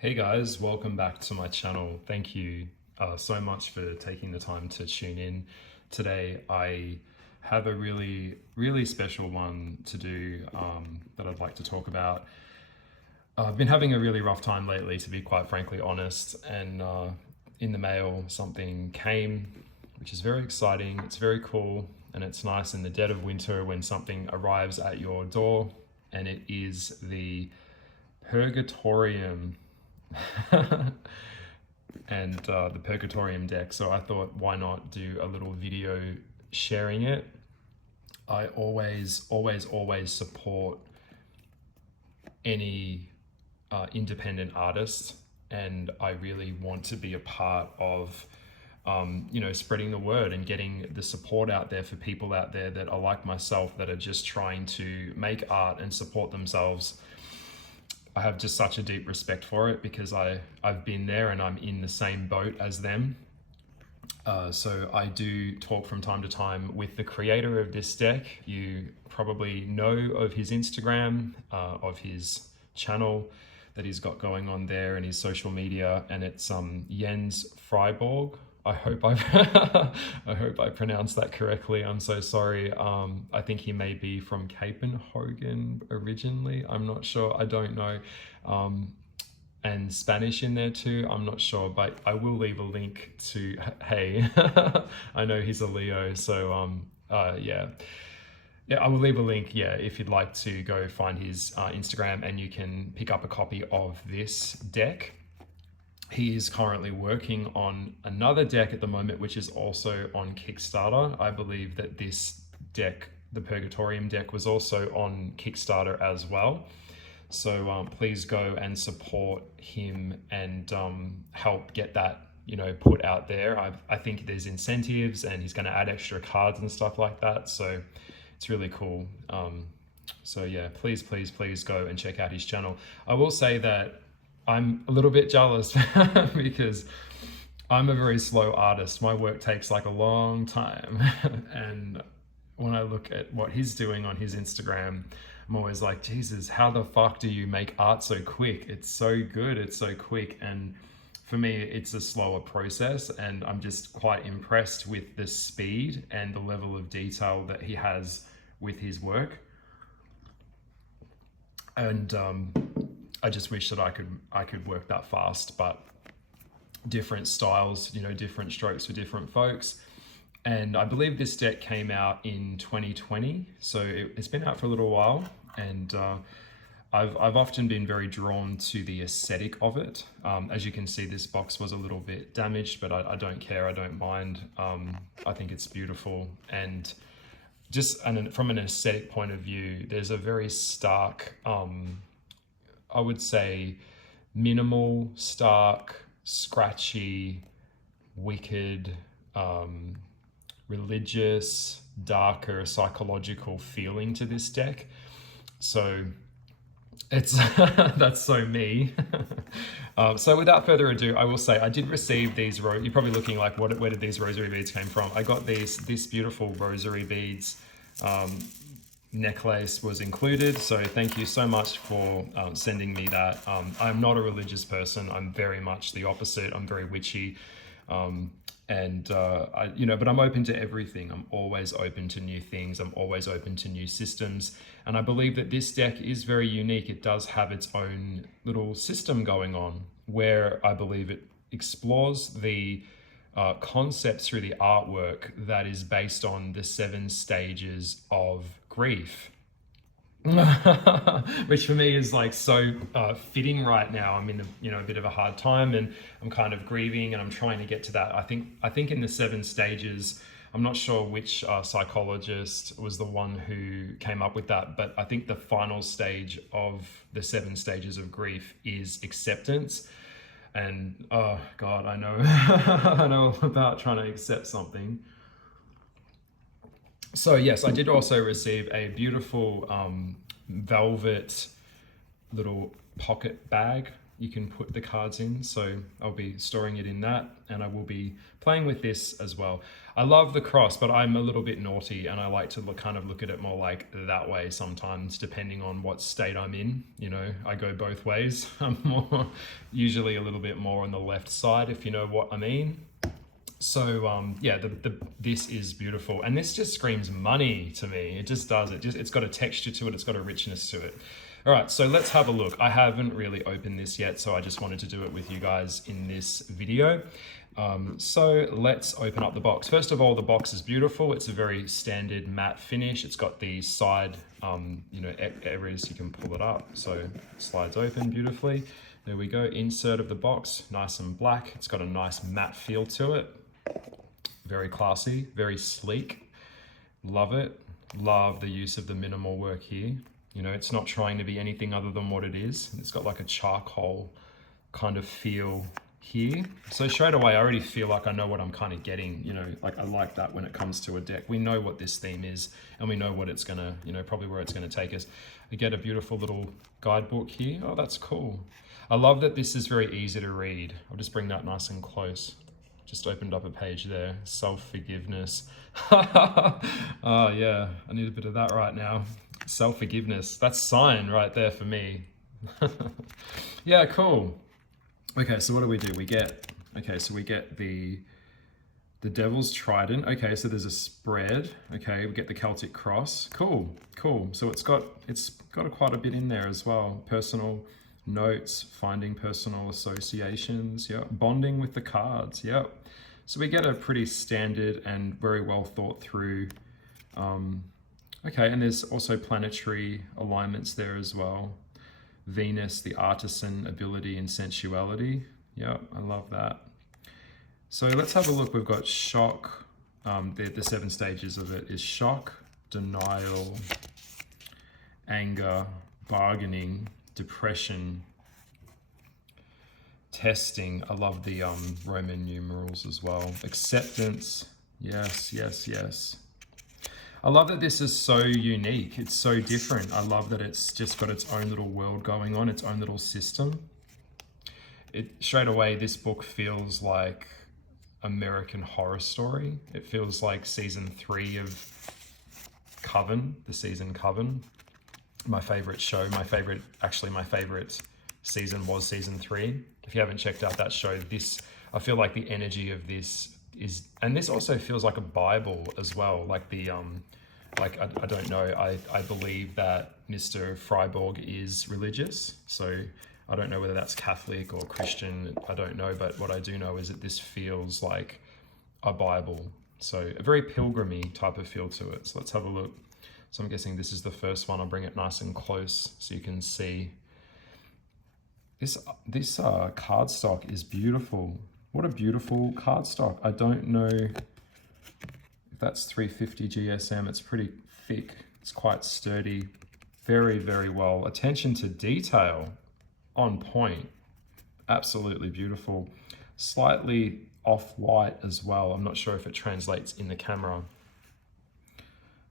Hey guys, welcome back to my channel. Thank you so much for taking the time to tune in. Today I have a really special one to do that I'd like to talk about. I've been having a really rough time lately, to be quite frankly honest, and in the mail something came, which is very exciting. It's very cool, and it's nice in the dead of winter when something arrives at your door, and it is the Purgatorium and the Purgatorium deck. So I thought, why not do a little video sharing it? I always support any independent artist, and I really want to be a part of spreading the word and getting the support out there for people out there that are like myself, that are just trying to make art and support themselves. I have just such a deep respect for it because I've been there and I'm in the same boat as them. So I do talk from time to time with the creator of this deck. You probably know of his Instagram, of his channel that he's got going on there, and his social media, and it's Jens Friborg. I hope I pronounced that correctly. I'm so sorry. I think he may be from Copenhagen originally. I'm not sure. I don't know. And Spanish in there too. I'm not sure, but I will leave a link to. Hey, I know he's a Leo, so yeah. I will leave a link, if you'd like to go find his Instagram, and you can pick up a copy of this deck. He is currently working on another deck at the moment, which is also on Kickstarter. I believe that this deck, the Purgatorium deck, was also on Kickstarter as well. So please go and support him and help get that put out there. I think there's incentives, and he's going to add extra cards and stuff like that. So it's really cool. So yeah, please go and check out his channel. I will say that I'm a little bit jealous because I'm a very slow artist. My work takes like a long time. And when I look at what he's doing on his Instagram, I'm always like, Jesus, how the fuck do you make art so quick? It's so good, it's so quick. And for me, it's a slower process, and I'm just quite impressed with the speed and the level of detail that he has with his work. And I just wish that I could work that fast, but different styles, different strokes for different folks. And I believe this deck came out in 2020, so it's been out for a little while, and I've often been very drawn to the aesthetic of it. As you can see, this box was a little bit damaged, but I don't care, I don't mind. I think it's beautiful, and just from an aesthetic point of view, there's a very stark, I would say, minimal, stark, scratchy, wicked, religious, darker, psychological feeling to this deck. So it's that's so me. So without further ado, I will say I did receive these you're probably looking like, where did these rosary beads came from? I got this beautiful rosary beads. Necklace was included, so thank you so much for sending me that. I'm not a religious person. I'm very much the opposite. I'm very witchy, but I'm open to everything. I'm always open to new things. I'm always open to new systems, and I believe that this deck is very unique. It does have its own little system going on, where I believe it explores the concepts through the artwork that is based on the 7 stages of grief. Which for me is like so fitting right now. I'm in a bit of a hard time, and I'm kind of grieving, and I'm trying to get to that. I think in the 7 stages, I'm not sure which psychologist was the one who came up with that, but I think the final stage of the 7 stages of grief is acceptance. And oh God, I know I know all about trying to accept something. So yes, I did also receive a beautiful velvet little pocket bag. you can put the cards in. So I'll be storing it in that, and I will be playing with this as well. I love the cross, but I'm a little bit naughty, and I like to kind of look at it more like that way sometimes, depending on what state I'm in. You know, I go both ways. I'm usually a little bit more on the left side, if you know what I mean. So yeah, this is beautiful, and this just screams money to me. It just does. It's got a texture to it. It's got a richness to it. All right, so let's have a look. I haven't really opened this yet, so I just wanted to do it with you guys in this video. So let's open up the box. First of all, the box is beautiful. It's a very standard matte finish. It's got the side, you know, areas you can pull it up. So it slides open beautifully. There we go. Insert of the box, nice and black. It's got a nice matte feel to it. Very classy, very sleek. Love it. Love the use of the minimal work here. You know, it's not trying to be anything other than what it is. It's got like a charcoal kind of feel here. So straight away, I already feel like I know what I'm kind of getting. You know, like I like that when it comes to a deck. We know what this theme is, and we know what it's gonna, you know, probably where it's gonna take us. We get a beautiful little guidebook here. Oh, that's cool. I love that this is very easy to read. I'll just bring that nice and close. Just opened up a page there. Self-forgiveness. Oh yeah, I need a bit of that right now. Self-forgiveness. That's sign right there for me. Yeah, cool. Okay, so what do? We get, okay, so we get the Devil's Trident. Okay, so there's a spread. Okay, we get the Celtic Cross. Cool, cool. So it's got quite a bit in there as well. Personal notes, finding personal associations. Yeah, bonding with the cards. Yep. So we get a pretty standard and very well thought through. Okay, and there's also planetary alignments there as well. Venus, the artisan ability and sensuality. Yeah, I love that. So let's have a look. We've got shock. The 7 stages of it is shock, denial, anger, bargaining, depression, testing. I love the Roman numerals as well. Acceptance. Yes, yes, yes. I love that this is so unique. It's so different. I love that it's just got its own little world going on, its own little system. Straight away, this book feels like American Horror Story. It feels like season 3 of Coven, the season Coven. My favorite show, my favorite season was season 3. If you haven't checked out that show, I feel like the energy of this is, and this also feels like a Bible as well. Like the, like I don't know, I believe that Mr. Friborg is religious. So I don't know whether that's Catholic or Christian, I don't know. But what I do know is that this feels like a Bible. So a very pilgrimy type of feel to it. So let's have a look. So I'm guessing this is the first one. I'll bring it nice and close so you can see. This cardstock is beautiful. What a beautiful cardstock. I don't know if that's 350 GSM. It's pretty thick. It's quite sturdy. Very, very well. Attention to detail. On point. Absolutely beautiful. Slightly off-white as well. I'm not sure if it translates in the camera.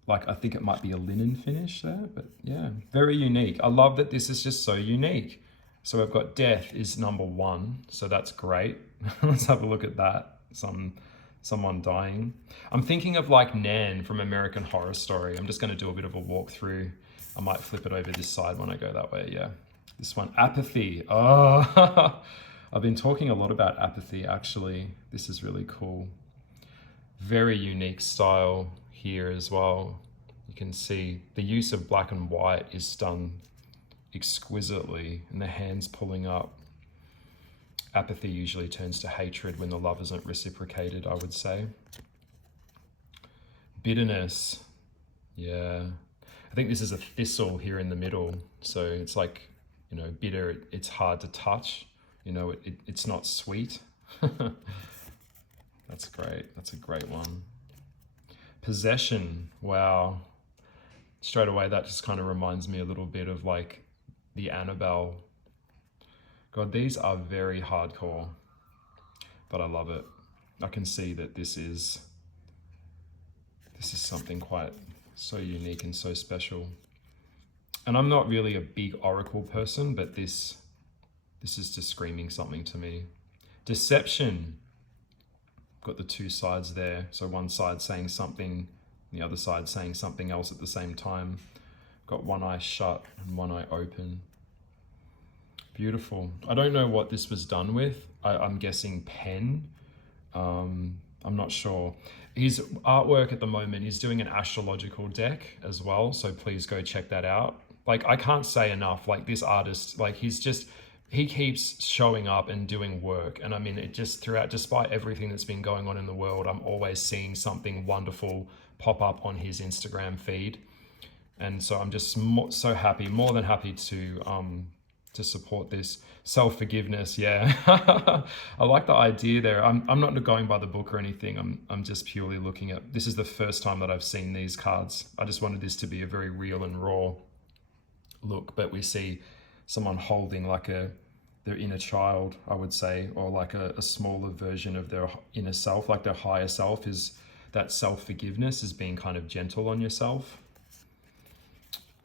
Like, I think it might be a linen finish there, but yeah, very unique. I love that this is just so unique. So we've got death is number 1, so that's great. Let's have a look at that. Someone dying. I'm thinking of like Nan from American Horror Story. I'm just going to do a bit of a walkthrough. I might flip it over this side when I go that way. Yeah, this one, apathy. Oh, I've been talking a lot about apathy actually. This is really cool. Very unique style here as well. You can see the use of black and white is done exquisitely, and the hands pulling up. Apathy usually turns to hatred when the love isn't reciprocated, I would say. Bitterness. Yeah. I think this is a thistle here in the middle. So it's like, you know, bitter, it's hard to touch. You know, it's not sweet. That's great. That's a great one. Possession. Wow. Straight away, that just kind of reminds me a little bit of like the Annabelle. God, these are very hardcore, but I love it. I can see that this is something quite so unique and so special. And I'm not really a big oracle person, but this This is just screaming something to me. Deception. Got the two sides there. So one side saying something, the other side saying something else at the same time. Got one eye shut and one eye open. Beautiful. I don't know what this was done with. I'm guessing pen. I'm not sure. His artwork at the moment, he's doing an astrological deck as well. So please go check that out. Like, I can't say enough, like this artist, like he keeps showing up and doing work. And I mean, it just throughout, despite everything that's been going on in the world, I'm always seeing something wonderful pop up on his Instagram feed. And so I'm just so happy, more than happy to support this. Self-forgiveness, yeah. I like the idea there. I'm not going by the book or anything. I'm just purely looking at, this is the first time that I've seen these cards. I just wanted this to be a very real and raw look, but we see someone holding like their inner child, I would say, or like a smaller version of their inner self, like their higher self. Is that self-forgiveness is being kind of gentle on yourself.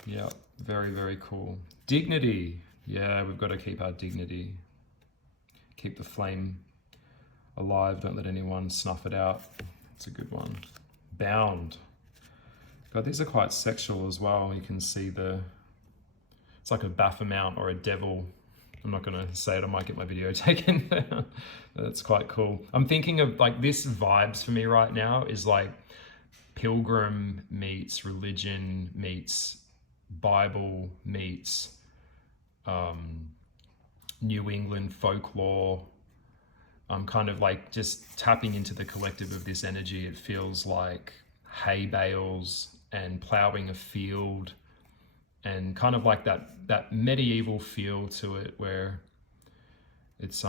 Yeah, very, very cool. Dignity. Yeah, we've got to keep our dignity. Keep the flame alive. Don't let anyone snuff it out. It's a good one. Bound. God, these are quite sexual as well. You can see it's like a Baphomet or a devil. I'm not going to say it. I might get my video taken. That's quite cool. I'm thinking of like this vibes for me right now is like pilgrim meets religion meets Bible meets New England folklore. I'm kind of like just tapping into the collective of this energy. It feels like hay bales and plowing a field and kind of like that medieval feel to it where it's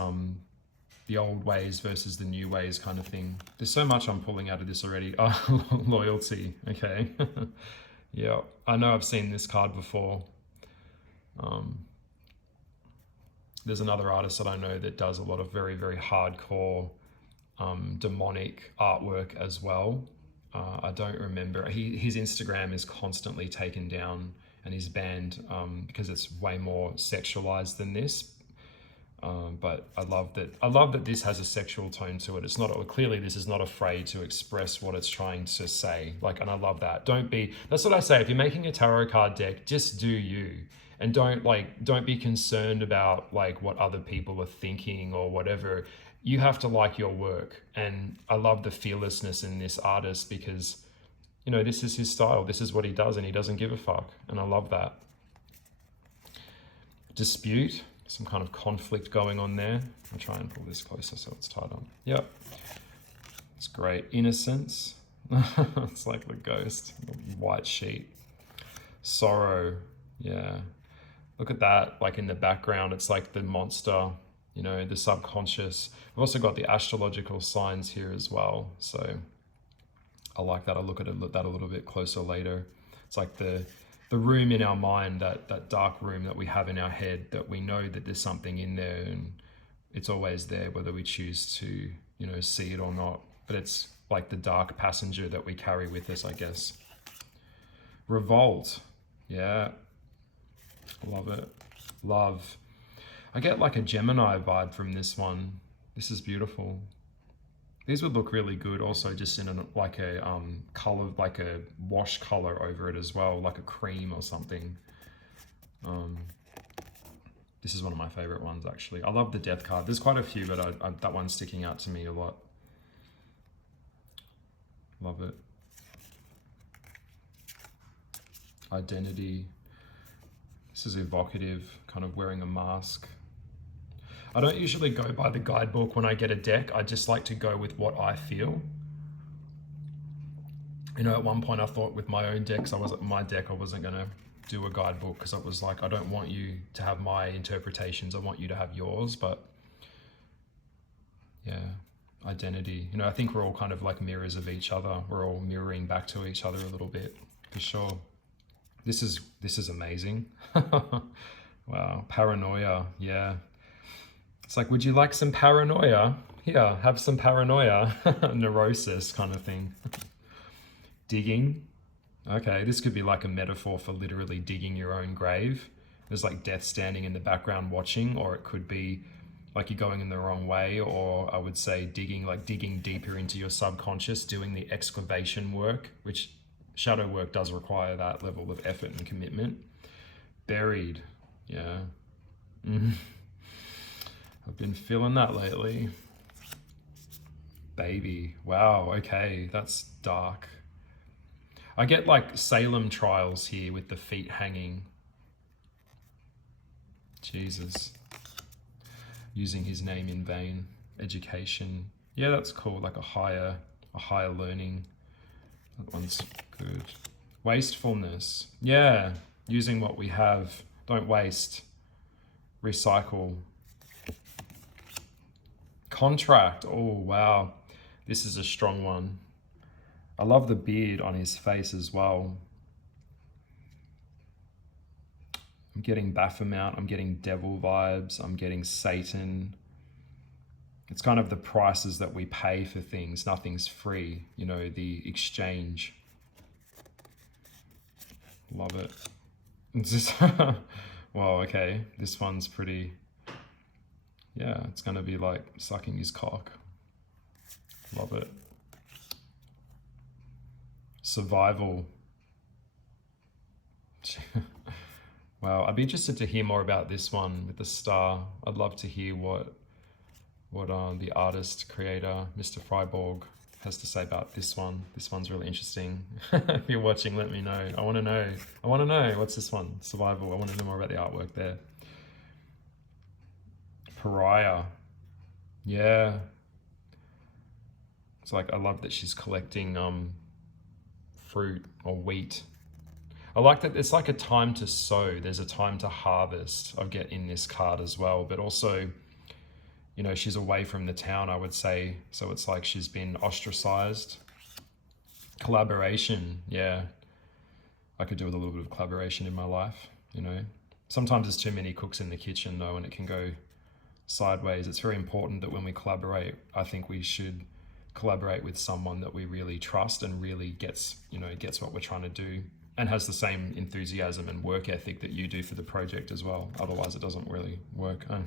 the old ways versus the new ways kind of thing. There's so much I'm pulling out of this already. Oh, loyalty. Okay. Yeah, I know I've seen this card before. There's another artist that I know that does a lot of very, very hardcore demonic artwork as well. I don't remember. His Instagram is constantly taken down and he's banned because it's way more sexualized than this. But I love that this has a sexual tone to it. It's not, clearly this is not afraid to express what it's trying to say. Like, and I love that. That's what I say. If you're making a tarot card deck, just do you. And don't be concerned about like what other people are thinking or whatever. You have to like your work. And I love the fearlessness in this artist because, you know, this is his style. This is what he does and he doesn't give a fuck. And I love that. Dispute. Some kind of conflict going on there. I'll try and pull this closer so it's tied on. Yep. It's great. Innocence. It's like the ghost. The white sheet. Sorrow. Yeah. Look at that, like in the background, it's like the monster, you know, the subconscious. We've also got the astrological signs here as well. So I like that. I'll look at that a little bit closer later. It's like the room in our mind, that dark room that we have in our head, that we know that there's something in there and it's always there, whether we choose to, you know, see it or not. But it's like the dark passenger that we carry with us, I guess. Revolt. Yeah. Love it. Love. I get like a Gemini vibe from this one. This is beautiful. These would look really good also just in like a color, like a wash color over it as well, like a cream or something. This is one of my favorite ones actually. I love the death card. There's quite a few, but that one's sticking out to me a lot. Love it. Identity. This is evocative, kind of wearing a mask. I don't usually go by the guidebook when I get a deck. I just like to go with what I feel. You know, at one point I thought with my own decks, I wasn't gonna do a guidebook because I was like, I don't want you to have my interpretations. I want you to have yours. But yeah, identity. You know, I think we're all kind of like mirrors of each other. We're all mirroring back to each other a little bit, for sure. This is amazing. Wow, paranoia, yeah. It's like, would you like some paranoia? Here, have some paranoia. Neurosis kind of thing. Digging. Okay, this could be like a metaphor for literally digging your own grave. there's like death standing in the background watching, or it could be like you're going in the wrong way, or I would say digging deeper into your subconscious, doing the excavation work, which shadow work does require that level of effort and commitment. Buried, yeah. I've been feeling that lately. Baby, wow, okay, that's dark. I get like Salem trials here with the feet hanging. Jesus. Using his name in vain. Education. Yeah, that's cool, like a higher learning. That one's good. Wastefulness. Yeah, using what we have. Don't waste. Recycle. Contract. Oh, wow. This is a strong one. I love the beard on his face as well. I'm getting Baphomet, I'm getting devil vibes, I'm getting Satan. It's kind of the prices that we pay for things. Nothing's free, you know, the exchange. Love it. It's just, well, okay, this one's pretty, yeah, it's gonna be like sucking his cock. Love it. Survival. Wow, I'd be interested to hear more about this one with the star. I'd love to hear what the artist, creator, Mr. Friborg has to say about this one. This one's really interesting. If you're watching, let me know. I want to know. I want to know. What's this one? Survival. I want to know more about the artwork there. Pariah. Yeah. It's like, I love that she's collecting fruit or wheat. I like that it's like a time to sow. There's a time to harvest. I get in this card as well, but also, you know, she's away from the town, I would say. So it's like she's been ostracized. Collaboration, yeah. I could do with a little bit of collaboration in my life, you know. Sometimes there's too many cooks in the kitchen though, and it can go sideways. It's very important that when we collaborate, I think we should collaborate with someone that we really trust and really gets what we're trying to do, and has the same enthusiasm and work ethic that you do for the project as well. Otherwise it doesn't really work. I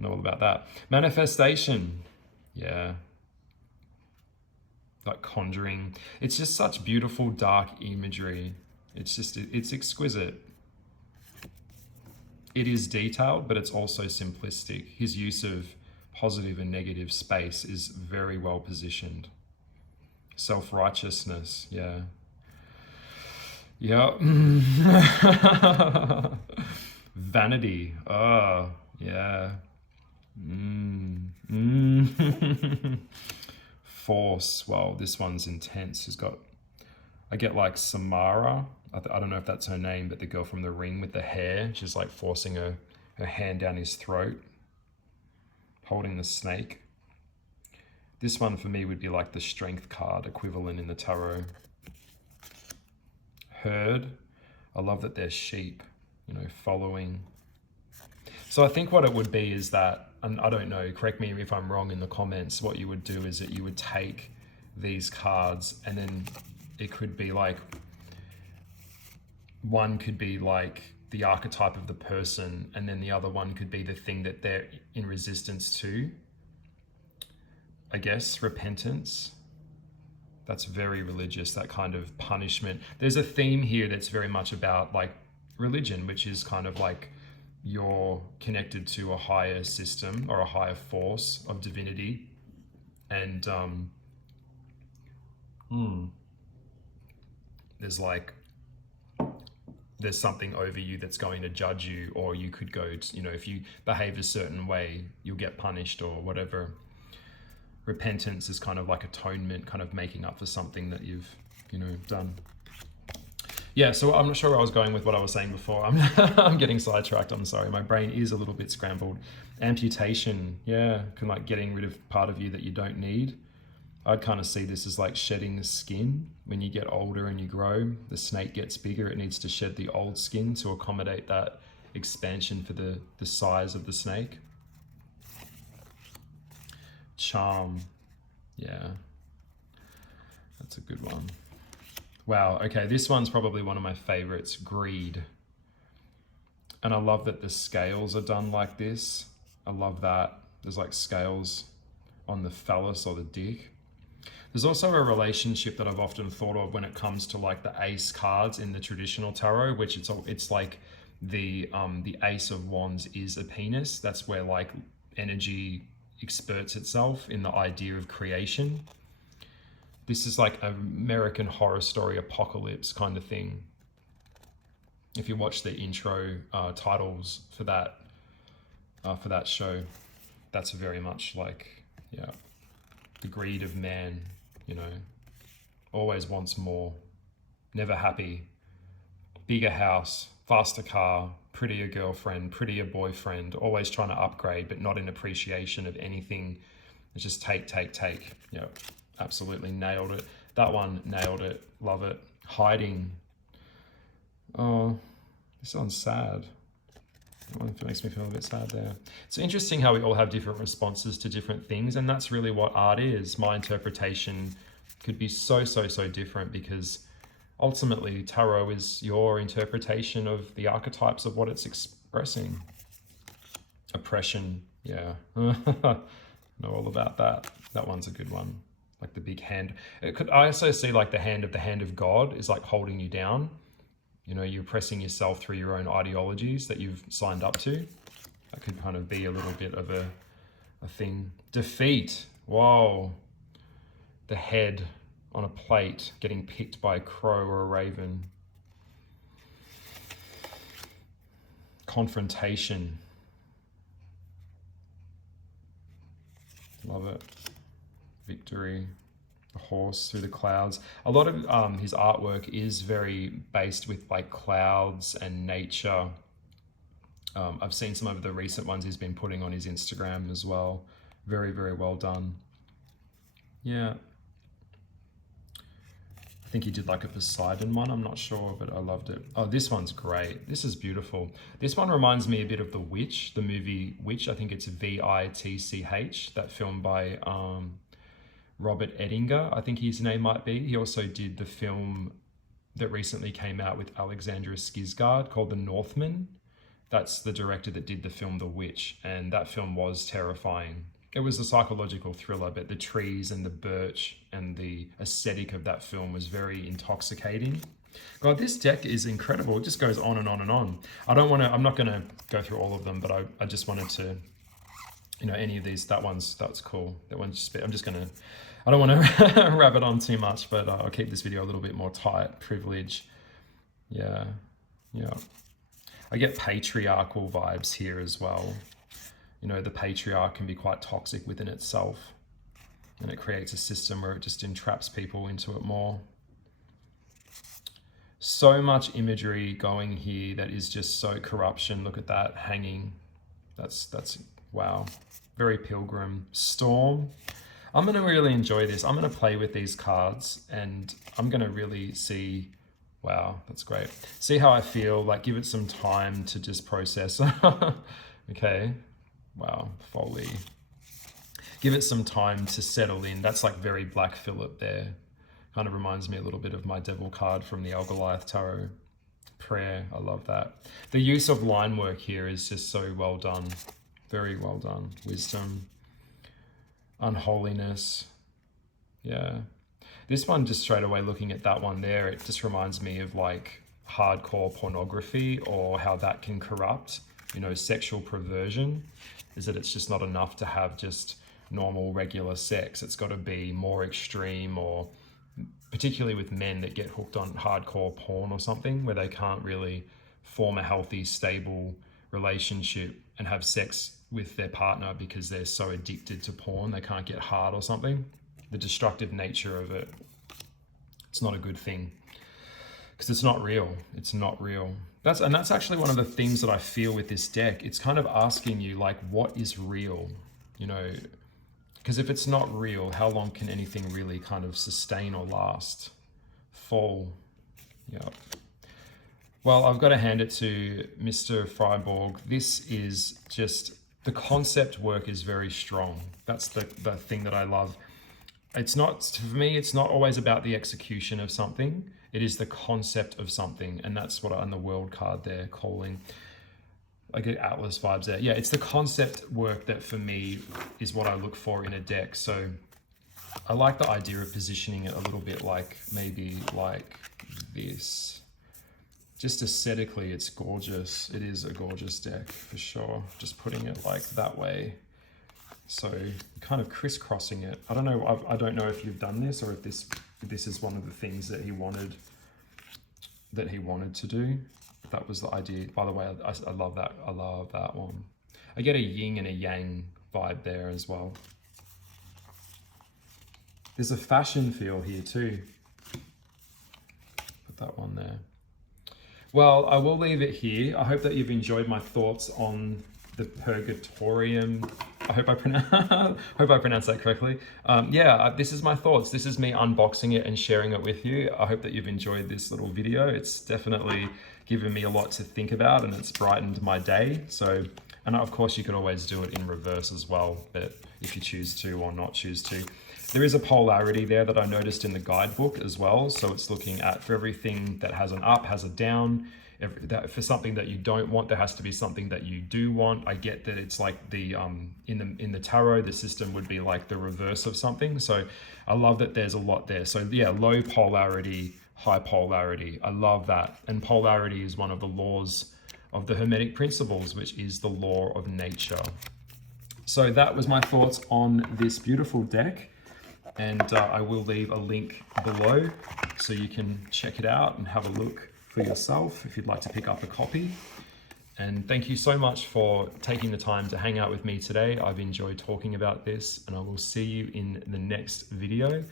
know all about that. Manifestation. Yeah. Like conjuring. It's just such beautiful dark imagery. It's exquisite. It is detailed, but it's also simplistic. His use of positive and negative space is very well positioned. Self-righteousness, yeah. Yeah. Vanity. Oh, yeah. Force. Well, this one's intense. I get like Samara. I don't know if that's her name, but the girl from The Ring with the hair. She's like forcing her hand down his throat, holding the snake. This one for me would be like the strength card equivalent in the tarot. Herd. I love that they're sheep, you know, following. So I think what it would be is that, and I don't know, correct me if I'm wrong in the comments, what you would do is that you would take these cards and then it could be like, one could be like the archetype of the person, and then the other one could be the thing that they're in resistance to. I guess repentance. That's very religious, that kind of punishment. There's a theme here that's very much about like religion, which is kind of like you're connected to a higher system or a higher force of divinity. And there's something over you that's going to judge you, or you could go to, you know, if you behave a certain way, you'll get punished or whatever. Repentance is kind of like atonement, kind of making up for something that you've, you know, done. Yeah, so I'm not sure where I was going with what I was saying before. I'm getting sidetracked, I'm sorry. My brain is a little bit scrambled. Amputation, yeah, kind of like getting rid of part of you that you don't need. I'd kind of see this as like shedding the skin. When you get older and you grow, the snake gets bigger, it needs to shed the old skin to accommodate that expansion for the size of the snake. Charm, yeah, that's a good one. Wow, okay, this one's probably one of my favorites. Greed. And I love that the scales are done like this. I love that. There's like scales on the phallus or the dick. There's also a relationship that I've often thought of when it comes to like the ace cards in the traditional tarot, which it's like the Ace of Wands is a penis. That's where like energy experts itself in the idea of creation. This is like an American Horror Story apocalypse kind of thing. If you watch the intro titles for that show, that's very much like, yeah, the greed of man, you know, always wants more, never happy, bigger house, faster car, prettier girlfriend, prettier boyfriend, always trying to upgrade, but not in appreciation of anything. It's just take. Yeah, absolutely nailed it. That one nailed it. Love it. Hiding. Oh, this one's sad. That one makes me feel a bit sad there. It's interesting how we all have different responses to different things, and that's really what art is. My interpretation could be so different, because ultimately tarot is your interpretation of the archetypes of what it's expressing. Oppression, yeah. Know all about that. That one's a good one. Like the big hand. I also see like the hand of God is like holding you down. You know, you're oppressing yourself through your own ideologies that you've signed up to. That could kind of be a little bit of a thing. Defeat. Whoa. The head on a plate getting picked by a crow or a raven. Confrontation. Love it. Victory. The horse through the clouds. A lot of his artwork is very based with like clouds and nature. I've seen some of the recent ones he's been putting on his Instagram as well. Very well done. Yeah. I think he did like a Poseidon one, I'm not sure, but I loved it. Oh, this one's great. This is beautiful. This one reminds me a bit of The Witch, the movie Witch. I think it's VITCH, that film by Robert Edinger, I think his name might be. He also did the film that recently came out with Alexandra Skarsgård called The Northman. That's the director that did the film The Witch, and that film was terrifying. It was a psychological thriller, but the trees and the birch and the aesthetic of that film was very intoxicating. God, this deck is incredible. It just goes on and on and on. I'm not going to go through all of them, but I just wanted to, you know, any of these, that's cool. That one's just, I don't want to rabbit on too much, but I'll keep this video a little bit more tight. Privilege. Yeah. I get patriarchal vibes here as well. You know, the patriarch can be quite toxic within itself, and it creates a system where it just entraps people into it more. So much imagery going here that is just so corruption. Look at that hanging. That's wow. Very Pilgrim. Storm. I'm going to really enjoy this. I'm going to play with these cards, and I'm going to really see, wow, that's great. See how I feel, like give it some time to just process. Okay. Wow, Folly. Give it some time to settle in. That's like very Black Phillip there. Kind of reminds me a little bit of my Devil card from the Algoliath Tarot. Prayer, I love that. The use of line work here is just so well done. Very well done. Wisdom. Unholiness. Yeah. This one, just straight away looking at that one there, it just reminds me of like hardcore pornography, or how that can corrupt, you know, sexual perversion. Is that it's just not enough to have just normal, regular sex. It's got to be more extreme, or particularly with men that get hooked on hardcore porn or something, where they can't really form a healthy, stable relationship and have sex with their partner because they're so addicted to porn, they can't get hard or something. The destructive nature of it, it's not a good thing, because it's not real. It's not real. That's actually one of the things that I feel with this deck. It's kind of asking you, like, what is real? You know, because if it's not real, how long can anything really kind of sustain or last? Fall. Yeah. Well, I've got to hand it to Mr. Friborg. This is just, the concept work is very strong. That's the thing that I love. It's not, for me, it's not always about the execution of something. It is the concept of something, and that's what on the World card there calling. I get Atlas vibes there. Yeah, it's the concept work that for me is what I look for in a deck. So I like the idea of positioning it a little bit like maybe like this. Just aesthetically, it's gorgeous. It is a gorgeous deck for sure. Just putting it like that way. So kind of crisscrossing it. I don't know. I don't know if you've done this or if this is one of the things that he wanted to do. That was the idea. By the way, I love that. I love that one. I get a yin and a yang vibe there as well. There's a fashion feel here too. Put that one there. Well, I will leave it here. I hope that you've enjoyed my thoughts on the Purgatorium. I hope I pronounced that correctly. This is my thoughts. This is me unboxing it and sharing it with you. I hope that you've enjoyed this little video. It's definitely given me a lot to think about, and it's brightened my day. So, and of course you could always do it in reverse as well, but if you choose to or not choose to. There is a polarity there that I noticed in the guidebook as well. So it's looking at, for everything that has an up, has a down. For something that you don't want, there has to be something that you do want. I get that it's like the in the tarot, the system would be like the reverse of something. So I love that there's a lot there. So yeah, low polarity, high polarity. I love that. And polarity is one of the laws of the Hermetic principles, which is the law of nature. So that was my thoughts on this beautiful deck. And I will leave a link below so you can check it out and have a look for yourself if you'd like to pick up a copy. And thank you so much for taking the time to hang out with me today. I've enjoyed talking about this, and I will see you in the next video.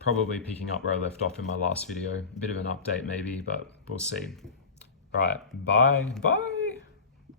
Probably picking up where I left off in my last video. A bit of an update maybe, but we'll see. All right, bye.